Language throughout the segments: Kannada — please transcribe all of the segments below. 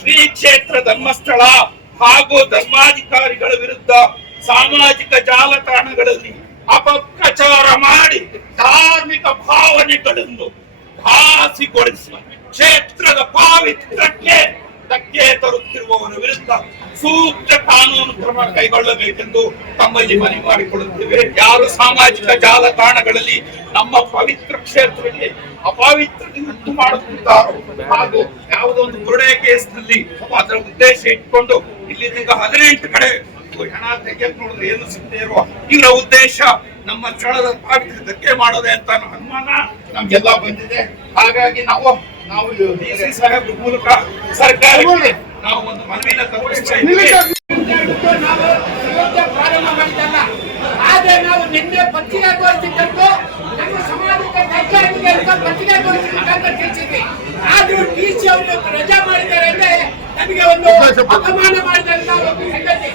ಶ್ರೀ ಕ್ಷೇತ್ರ ಧರ್ಮಸ್ಥಳ ಹಾಗೂ ಧರ್ಮಾಧಿಕಾರಿಗಳ ವಿರುದ್ಧ ಸಾಮಾಜಿಕ ಜಾಲತಾಣಗಳಲ್ಲಿ ಅಪಪ್ರಚಾರ ಮಾಡಿ ಧಾರ್ಮಿಕ ಭಾವನೆಗಳನ್ನು ಘಾಸಿಗೊಳಿಸಿ ಕ್ಷೇತ್ರದ ಪಾವಿತ್ರ್ಯಕ್ಕೆ ಧಕ್ಕೆ ತರುತ್ತಿರುವವರ ವಿರುದ್ಧ ಸೂಕ್ತ ಕಾನೂನು ಕ್ರಮ ಕೈಗೊಳ್ಳಬೇಕೆಂದು ತಮ್ಮಲ್ಲಿ ಮನವಿ ಮಾಡಿಕೊಳ್ಳುತ್ತೇವೆ. ಯಾರು ಸಾಮಾಜಿಕ ಜಾಲತಾಣಗಳಲ್ಲಿ ನಮ್ಮ ಪವಿತ್ರ ಕ್ಷೇತ್ರಕ್ಕೆ ಅಪವಿತ್ರತೆ ಉಂಟು ಮಾಡುತ್ತಿದ್ದಾರೋ ಹಾಗೂ ಯಾವುದೋ ಒಂದು ಕೊರಡೆ ಕೇಸ್ನಲ್ಲಿ ಅದರ ಉದ್ದೇಶ ಇಟ್ಕೊಂಡು ಇಲ್ಲಿ 18 ಕಡೆ ಹಣ ತೆಗೆದು ನೋಡಿದ್ರೆ ಏನು ಸಿಗದೆ ಇರುವ ಇವರ ಉದ್ದೇಶ ನಮ್ಮ ಸ್ಥಳದ ಪಾವಿತ್ರ್ಯ ಧಕ್ಕೆ ಮಾಡೋದೆ ಅಂತ ಅನುಮಾನ ನಮ್ಗೆಲ್ಲ ಬಂದಿದೆ. ಹಾಗಾಗಿ ನಾವು ಡಿಸಿ ಸಾಹೇಬ್ರ ಮೂಲಕ ಸರ್ಕಾರಕ್ಕೆ ನಾವು ಒಂದು ಮನವಿನ ತಲುಪಿಸ್ತಾ ಇದ್ದೀವಿ. ಪ್ರಾರಂಭ ಮಾಡಿದ್ದಲ್ಲ, ಆದ್ರೆ ನಾವು ನಿನ್ನೆ ಪತ್ರಿಕಾಗೋಷ್ಠಿ ಕರೆದು ನಮ್ಮ ಸಮಾಜಕ್ಕೆ ಪತ್ರಿಕಾಗೋಷ್ಠಿ ತಿಳಿಸಿದ್ವಿ. ಆದ್ರೂ ಡಿಸಿ ಅವರು ರಜಾ ಮಾಡಿದ್ದಾರೆ ಅಂದ್ರೆ ನಮಗೆ ಒಂದು ಅಪಮಾನ ಮಾಡಿದಂತ ಒಂದು ಸಂಗತಿ.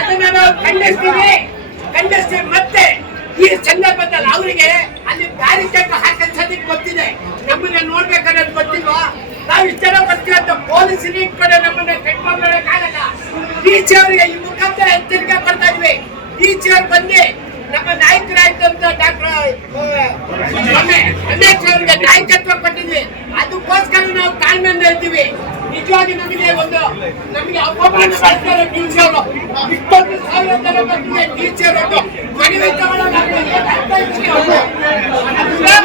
ಅದನ್ನ ನಾವು ಖಂಡಿಸ್ತೀವಿ. ಮತ್ತೆ ಈ ಸಂದರ್ಭದಲ್ಲಿ ಅವರಿಗೆ ಅಲ್ಲಿ ಬ್ಯಾರಿಕೇಡ್ ಹಾಕಿ ಗೊತ್ತಿದೆ, ನಮ್ಮನ್ನ ನೋಡ್ಬೇಕನ್ನೋದು ಗೊತ್ತಿಲ್ವಾ? ನಾವು ಇಷ್ಟೆಲ್ಲ ಬರ್ತೀವಿ ಅಂತ ಪೊಲೀಸರು ಈ ಕಡೆ ನಮ್ಮನ್ನ ಕಟ್ಕೊಂಡ್ಬರಕ್ಕಾಗಲ್ಲ. ಡಿಸಿ ಅವರಿಗೆ ಈ ಮುಖಾಂತರ ಎಚ್ಚರಿಕೆ ಕೊಡ್ತಾ ಇದ್ವಿ. ಡಿಸಿ ಅವ್ರು ಬಂದು ನಮ್ಮ ನಾಯಕರಾಯ್ತಂತ ಡಾಕ್ಟರ್ ರಮೇಶ್ ಅವರಿಗೆ ನಾಯಕತ್ವ ಕೊಟ್ಟಿದ್ವಿ. ಅದಕ್ಕೋಸ್ಕರ ನಾವು ತಾಳ್ಮೆಯಿಂದ ಇರ್ತೀವಿ. ನಿಜವಾಗಿ ನಮಗೆ ಅಪಮಾನ ಮಾಡ್ತಾರೆ ಡಿಸಿ ಅವರು. 20,000 ಜನ ಬಂದಿದೆ ಡಿಸಿ ಅವರು ಮನವಿ ತಗೊಳ್ಳೋಣ.